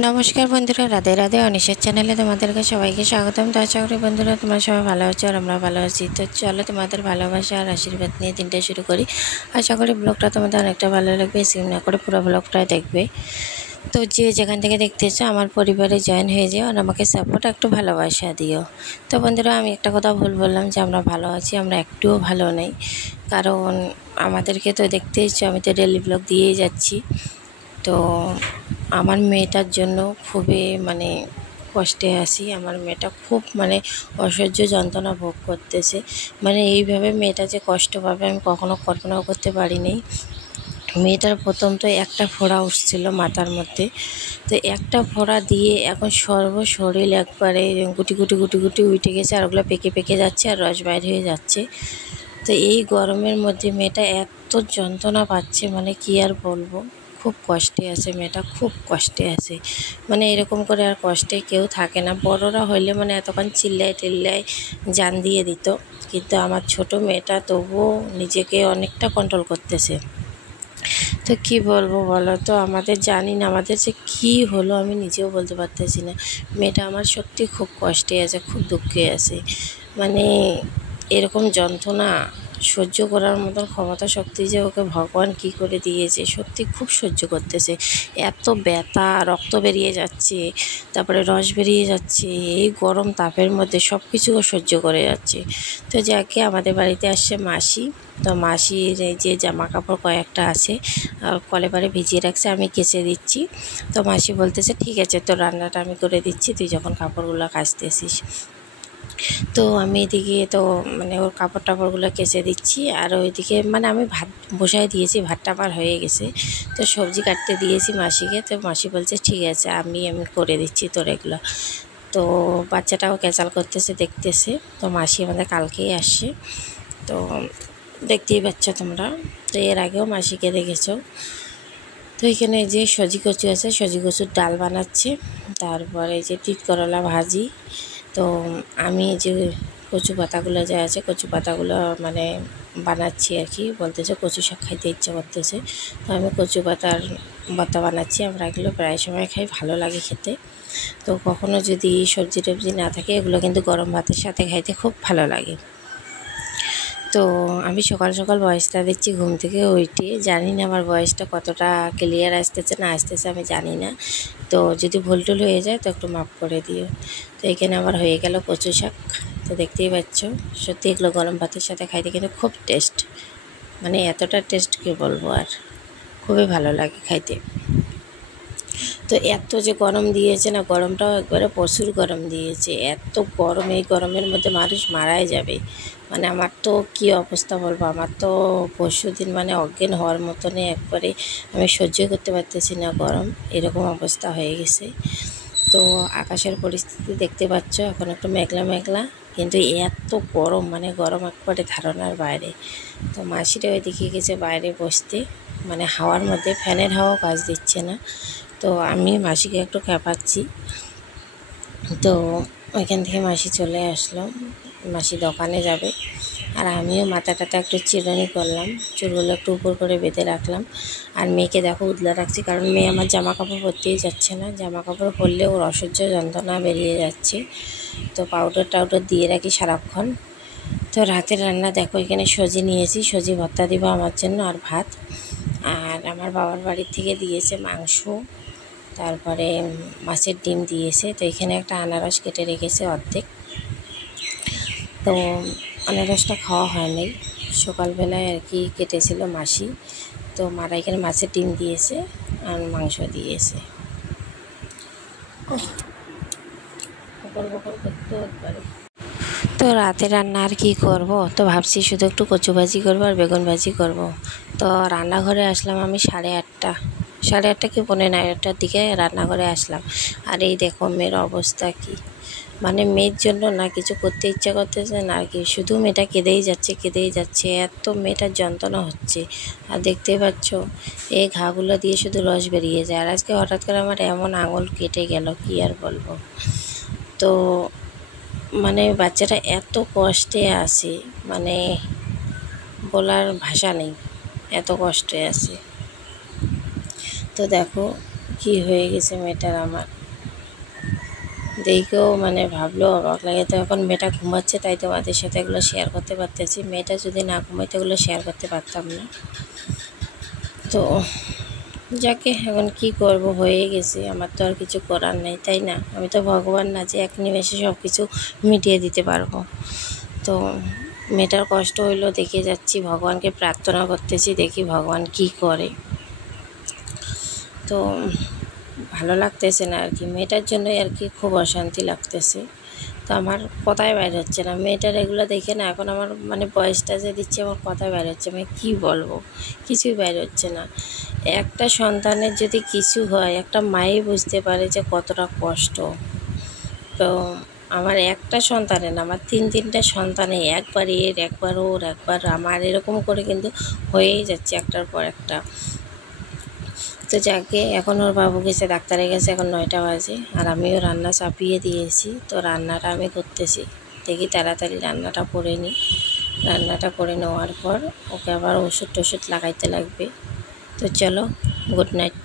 নমস্কার বন্ধুরা, রাধে রাধে। অনিশের চ্যানেলে তোমাদেরকে সবাইকে স্বাগতম। তো আশা করি বন্ধুরা তোমরা সবাই ভালো আছো আর আমরা ভালো আছি। তো চলো তোমাদের ভালোবাসা আর আশীর্বাদ নিয়ে দিনটা শুরু করি। আশা করি ব্লগটা তোমাদের অনেকটা ভালো লাগবে, স্কিপ না করে পুরো ব্লগটাই দেখবে। তো যে যেখান থেকে দেখতেছো আমার পরিবারে জয়েন হয়ে যাও আর আমাকে সাপোর্ট একটু ভালোবাসা দিও। তো বন্ধুরা, আমি একটা কথা ভুল বললাম যে আমরা ভালো আছি, আমরা একটুও ভালো নেই। কারণ আমাদেরকে তো দেখতেইছো, আমি তো ডেলি ব্লগ দিয়েই যাচ্ছি। তো আমার মেয়েটার জন্য খুবই কষ্টে আছি। আমার মেয়েটা খুব অসহ্য যন্ত্রণা ভোগ করতেছে। এইভাবে মেয়েটা যে কষ্ট পাবে আমি কখনো কল্পনাও করতে পারিনি। মেয়েটার প্রথম তো একটা ফোঁড়া উঠছিল মাথার মধ্যে, তো একটা ফোঁড়া দিয়ে এখন শরীর একবারে গুটি গুটি গুটি গুটি উঠে গেছে, আর ওগুলো পেকে পেকে যাচ্ছে আর রস বাইর হয়ে যাচ্ছে। তো এই গরমের মধ্যে মেয়েটা এত যন্ত্রণা পাচ্ছে, কি আর বলবো। খুব কষ্টে আছে মেয়েটা, খুব কষ্টে আছে। এরকম করে আর কষ্টে কেউ থাকে না। বড়রা হইলে এতক্ষণ চিল্লায় টিল্লায় জান দিয়ে দিত, কিন্তু আমার ছোট মেয়েটা তবুও নিজেকে অনেকটা কন্ট্রোল করতেছে। তো কি বলবো বলো তো, আমাদের জানি না আমাদের যে কী হলো, আমি নিজেও বলতে পারতেছি না। মেয়েটা আমার সত্যি খুব কষ্টে আছে, খুব দুঃখে আছে। এরকম যন্ত্রণা সহ্য করার মতন ক্ষমতা শক্তি যে ওকে ভগবান কী করে দিয়েছে, সত্যি খুব সহ্য করতেছে। এত ব্যথা, রক্ত বেরিয়ে যাচ্ছে, তারপরে রস বেরিয়ে যাচ্ছে, এই গরম তাপের মধ্যে সব কিছু ও সহ্য করে যাচ্ছে। তো যাকে আমাদের বাড়িতে আসছে মাসি, তো মাসির এই যে জামা কাপড় কয়েকটা আছে কলে পারে ভিজিয়ে রাখছে, আমি কেচে দিচ্ছি। তো মাসি বলতেছে ঠিক আছে, তো রান্নাটা আমি করে দিচ্ছি, তুই যখন কাপড়গুলো কাচতেছিস। তো আমি এদিকে তো ওর কাপড় টাপড়গুলো কেচে দিচ্ছি, আর ওইদিকে আমি ভাত বসাই দিয়েছি, ভাতটা আমার হয়ে গেছে। তো সবজি কাটতে দিয়েছি মাসিকে, তো মাসি বলছে ঠিক আছে আমি করে দিচ্ছি তোর এগুলো। তো বাচ্চাটাও ক্যাচাল করতেছে, দেখতেছে। তো মাসি আমাদের কালকেই আসছে, তো দেখতেই পাচ্ছ তোমরা। তো এর আগেও মাসিকে দেখেছো। তো এখানে যে সজি কচু আছে, সজি কচুর ডাল বানাচ্ছে, তারপরে যে তিত করলা ভাজি। তো আমি যে কচু পাতাগুলো যে আছে, কচু পাতাগুলো বানাচ্ছি আর কি। বলতেছে কচু শাক খাইতে ইচ্ছা করতেছে, তো আমি কচু পাতার ভর্তা বানাচ্ছি। আমরা এগুলো প্রায় সময় খাই, ভালো লাগে খেতে। তো কখনো যদি সবজি টবজি না থাকে, এগুলো কিন্তু গরম ভাতের সাথে খাইতে খুব ভালো লাগে। তো আমি সকাল সকাল ভয়েসটা দিচ্ছি ঘুম থেকে উঠে। জানি না আমার ভয়েসটা কতটা ক্লিয়ার আসতেছে না আসতেছে, আমি জানি না। তো যদি ভুল টুল হয়ে যায় তো একটু মাফ করে দিও। তো এখানে আমার হয়ে গেল কচু শাক। তো দেখতেই পাচ্ছ, সত্যি এগুলো গরম ভাতের সাথে খাইতে কিন্তু খুব টেস্ট, এতটা টেস্ট কি বলবো, আর খুবই ভালো লাগে খাইতে। তো এত যে গরম দিয়েছে না, গরমটাও একবারে প্রচুর গরম দিয়েছে। এত গরম, এই গরমের মধ্যে মানুষ মারাই যাবে। আমার তো কী অবস্থা বলবো, আমার তো পরশুদিন অজ্ঞান হওয়ার মতনই একবারে, আমি সহ্য করতে পারতেছি না গরম, এরকম অবস্থা হয়ে গেছে। তো আকাশের পরিস্থিতি দেখতে পাচ্ছ, এখন একটু মেঘলা মেঘলা, কিন্তু এত গরম, গরম একবারে ধারণার বাইরে। তো মাসিরা ওইদিকে গেছে বাইরে বসতে, হাওয়ার মধ্যে, ফ্যানের হাওয়াও কাজ দিচ্ছে না। তো আমি মাসিকে একটু খেপাচ্ছি। তো ওইখান থেকে মাসি চলে আসলো, মাসি দোকানে যাবে। আর আমিও মাথাটাতে একটু চিরুনি করলাম, চুলগুলো একটু উপর করে বেঁধে রাখলাম। আর মেয়েকে দেখো উদলা রাখছি, কারণ মেয়ে আমার জামা কাপড় পরতেই যাচ্ছে না। জামা কাপড় পরলে ওর অসহ্য যন্ত্রণা বেরিয়ে যাচ্ছে। তো পাউডার টাউডার দিয়ে রাখি সারাক্ষণ। তো রাতের রান্না দেখো, এখানে সজি নিয়েছি, সজি ভর্তা দিব আমার জন্য, আর ভাত। আর আমার বাবার বাড়ির থেকে দিয়েছে মাংস, তারপরে মাছের ডিম দিয়েছে। তো এখানে একটা আনারস কেটে রেখেছে অর্ধেক। তো আনারসটা খাওয়া হয়নি, সকালবেলায় আর কি কেটেছিল মাসি। তো মারা এখানে মাছের ডিম দিয়েছে আর মাংস দিয়েছে। তো রাতে রান্না আর কি করব, তো ভাবছি শুধু একটু কচু ভাজি করবো আর বেগুন ভাজি করব। তো রান্নাঘরে আসলাম আমি 8:30 কি 9:45টার দিকে রান্নাঘরে আসলাম। আর এই দেখো মেয়ের অবস্থা কি, মেয়ের জন্য না কিছু করতে ইচ্ছা করতেছে না আর কি, শুধু মেয়েটা কেঁদেই যাচ্ছে, এত মেয়েটার যন্ত্রণা হচ্ছে। আর দেখতেই পাচ্ছ এই ঘাগুলো দিয়ে শুধু রস বেরিয়ে যায়। আর আজকে হঠাৎ করে আমার এমন আঙুল কেটে গেল, কি আর বলবো। তো বাচ্চাটা এত কষ্টে আছে, বলার ভাষা নেই, এত কষ্টে আছে। তো দেখো কি হয়ে গেছে মেয়েটার আমার দেখেও মানে ভাবলেও অবাক লাগে। তো এখন মেয়েটা ঘুমাচ্ছে তাই তোমাদের সাথে এগুলো শেয়ার করতে পারতেছি। মেয়েটা যদি না ঘুমাইতো এগুলো শেয়ার করতে পারতাম না। তো যাকে এখন কি করব, হয়ে গেছে, আমার তো আর কিছু করার নেই, তাই না? আমি তো ভগবান না যে এক নিমেষে সব কিছু মিটিয়ে দিতে পারবো। তো মেয়েটার কষ্ট হইলো দেখে যাচ্ছি, ভগবানকে প্রার্থনা করতেছি, দেখি ভগবান কি করে। তো ভালো লাগতেছে না আর কি, মেয়েটার জন্যই আর কি খুব অশান্তি লাগতেছে। তো আমার কথাই বাইর হচ্ছে না, মেয়েটার এগুলো দেখে না এখন আমার মানে বয়সটা যে দিচ্ছে আমার কথাই বাইর হচ্ছে, আমি কী বলবো, কিছুই বাইর হচ্ছে না। একটা সন্তানের যদি কিছু হয় একটা মাই বুঝতে পারে যে কতটা কষ্ট। তো আমার একটা সন্তানের না, আমার তিনটা সন্তানে একবার এর একবার ওর একবার আমার এরকম করে কিন্তু হয়েই যাচ্ছে একটার পর একটা। তো যাকে এখন ওর বাবু গেছে ডাক্তারে গেছে, এখন 9টা বাজে, আর আমিও রান্না চাপিয়ে দিয়েছি। তো রান্নাটা আমি করতেছি, দেখি তাড়াতাড়ি রান্নাটা করে নিই। রান্নাটা করে নেওয়ার পর ওকে আবার ওষুধ টষুধ লাগাইতে লাগবে। তো চলো, গুড নাইট।